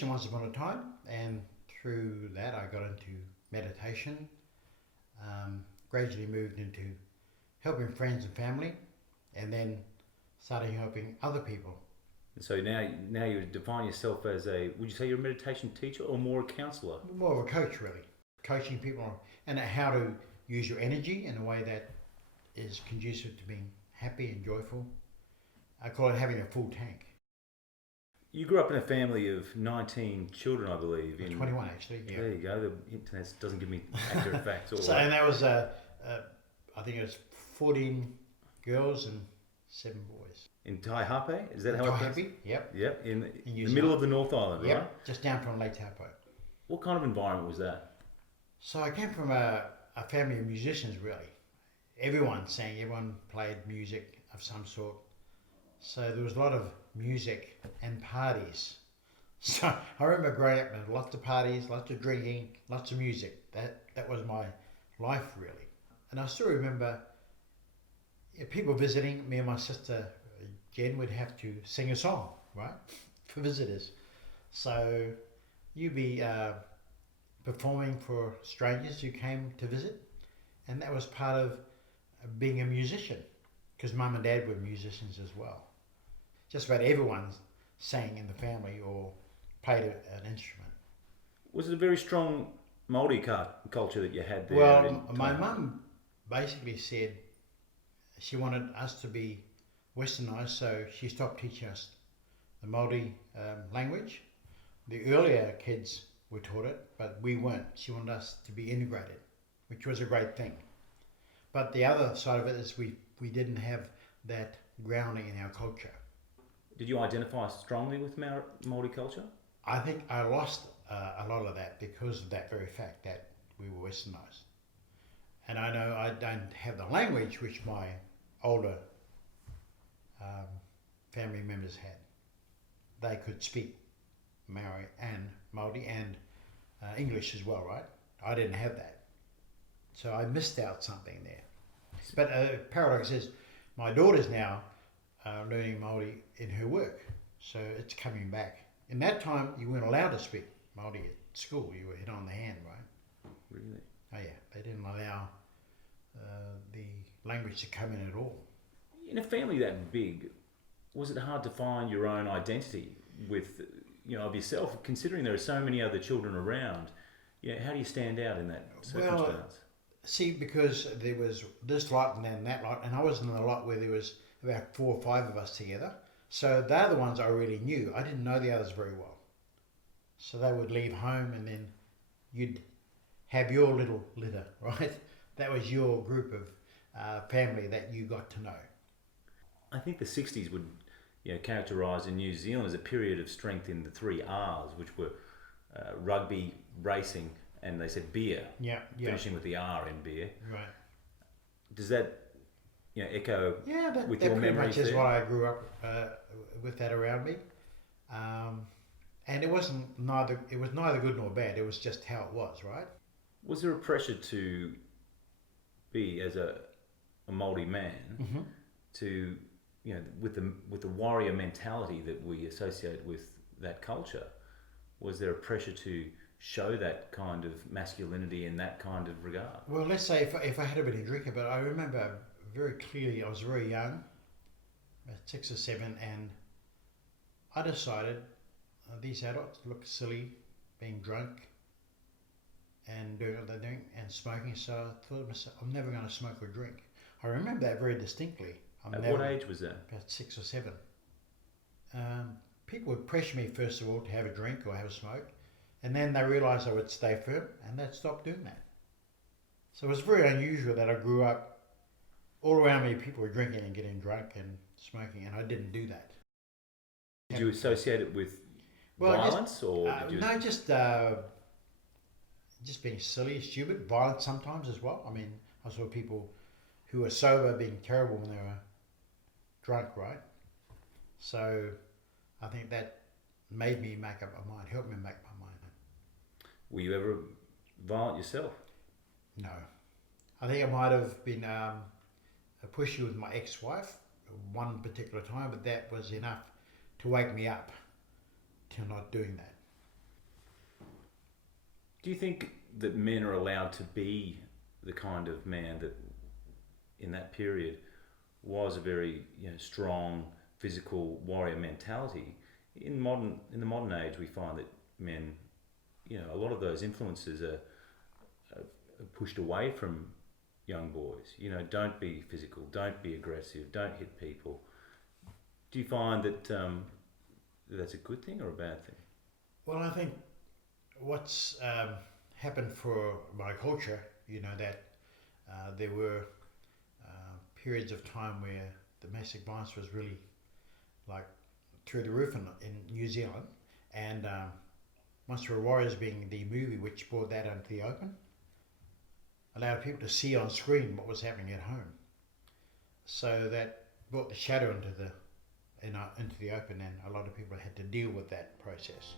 Christian once upon a time, and through that I got into meditation, gradually moved into helping friends and family, and then starting helping other people. So now you define yourself as would you say you're a meditation teacher or more a counsellor? More of a coach, really. Coaching people and how to use your energy in a way that is conducive to being happy and joyful. I call it having a full tank. You grew up in a family of 19 children, I believe. 21 actually, yeah. There you go. The internet doesn't give me accurate facts. So, and that was, I think it was 14 girls and 7 boys. In Taihape? Is that how it Taihape, yep. Yep, in New the middle of the North Island, Yep, right? just down from Lake Taupo. What kind of environment was that? So I came from a family of musicians, really. Everyone sang, everyone played music of some sort. So there was a lot of music and parties. So I remember growing up with lots of parties, lots of drinking, lots of music. That was my life, really. And I still remember people visiting. Me and my sister Jen would have to sing a song, right, for visitors. So you'd be performing for strangers who came to visit, and that was part of being a musician, because Mum and Dad were musicians as well. Just about everyone sang in the family or played an instrument. Was it a very strong Maori culture that you had there? Well, my mum basically said she wanted us to be Westernised, so she stopped teaching us the Maori language. The earlier kids were taught it, but we weren't. She wanted us to be integrated, which was a great thing. But the other side of it is we didn't have that grounding in our culture. Did you identify strongly with Maori culture? I think I lost a lot of that because of that very fact that we were Westernised. And I know I don't have the language which my older family members had. They could speak Maori and Māori and English as well, right? I didn't have that. So I missed out something there. But paradox is, my daughter's now learning Māori in her work, so it's coming back. In that time, you weren't allowed to speak Māori at school. You were hit on the hand, right? Really? Oh yeah, they didn't allow the language to come in at all. In a family that big, was it hard to find your own identity with, of yourself, considering there are so many other children around? How do you stand out in that circumstance? Well, see, because there was this lot and then that lot, and I was in the lot where there was about 4 or 5 of us together. So they're the ones I really knew. I didn't know the others very well. So they would leave home and then you'd have your little litter, right? That was your group of family that you got to know. I think the 60s would characterise in New Zealand as a period of strength in the 3 R's, which were rugby, racing, and they said beer, finishing with the R in beer. Right. Does that echo with that your pretty memories much is there? what I grew up with that around me. And it was neither good nor bad. It was just how it was, right? Was there a pressure to be, as a Māori man, to with the warrior mentality that we associate with that culture? Was there a pressure to show that kind of masculinity in that kind of regard? Well, let's say if I had a bit of drinker, but I remember very clearly I was very young, about 6 or 7, and I decided these adults look silly being drunk and doing what they're doing and smoking, so I thought to myself, I'm never going to smoke or drink. I remember that very distinctly. At what age was that? About 6 or 7. People would pressure me first of all to have a drink or have a smoke, and then they realised I would stay firm and they'd stop doing that. So it was very unusual that I grew up, all around me people were drinking and getting drunk and smoking, and I didn't do that. Did you associate it with violence, or did you... No, just being silly, stupid, violent sometimes as well. I mean, I saw people who were sober being terrible when they were drunk, right? So I think that made me make up my mind, helped me make my mind. Were you ever violent yourself? No. I think I might have been pushy with my ex-wife one particular time, but that was enough to wake me up to not doing that. Do you think that men are allowed to be the kind of man that, in that period, was a very strong physical warrior mentality? In the modern age, we find that men, a lot of those influences are pushed away from young boys. Don't be physical, don't be aggressive, don't hit people. Do you find that that's a good thing or a bad thing? Well, I think what's happened for my culture, that there were periods of time where domestic violence was really like through the roof in New Zealand, and Monster of Warriors being the movie which brought that into the open, allowed people to see on screen what was happening at home. So that brought the shadow into the open, and a lot of people had to deal with that process.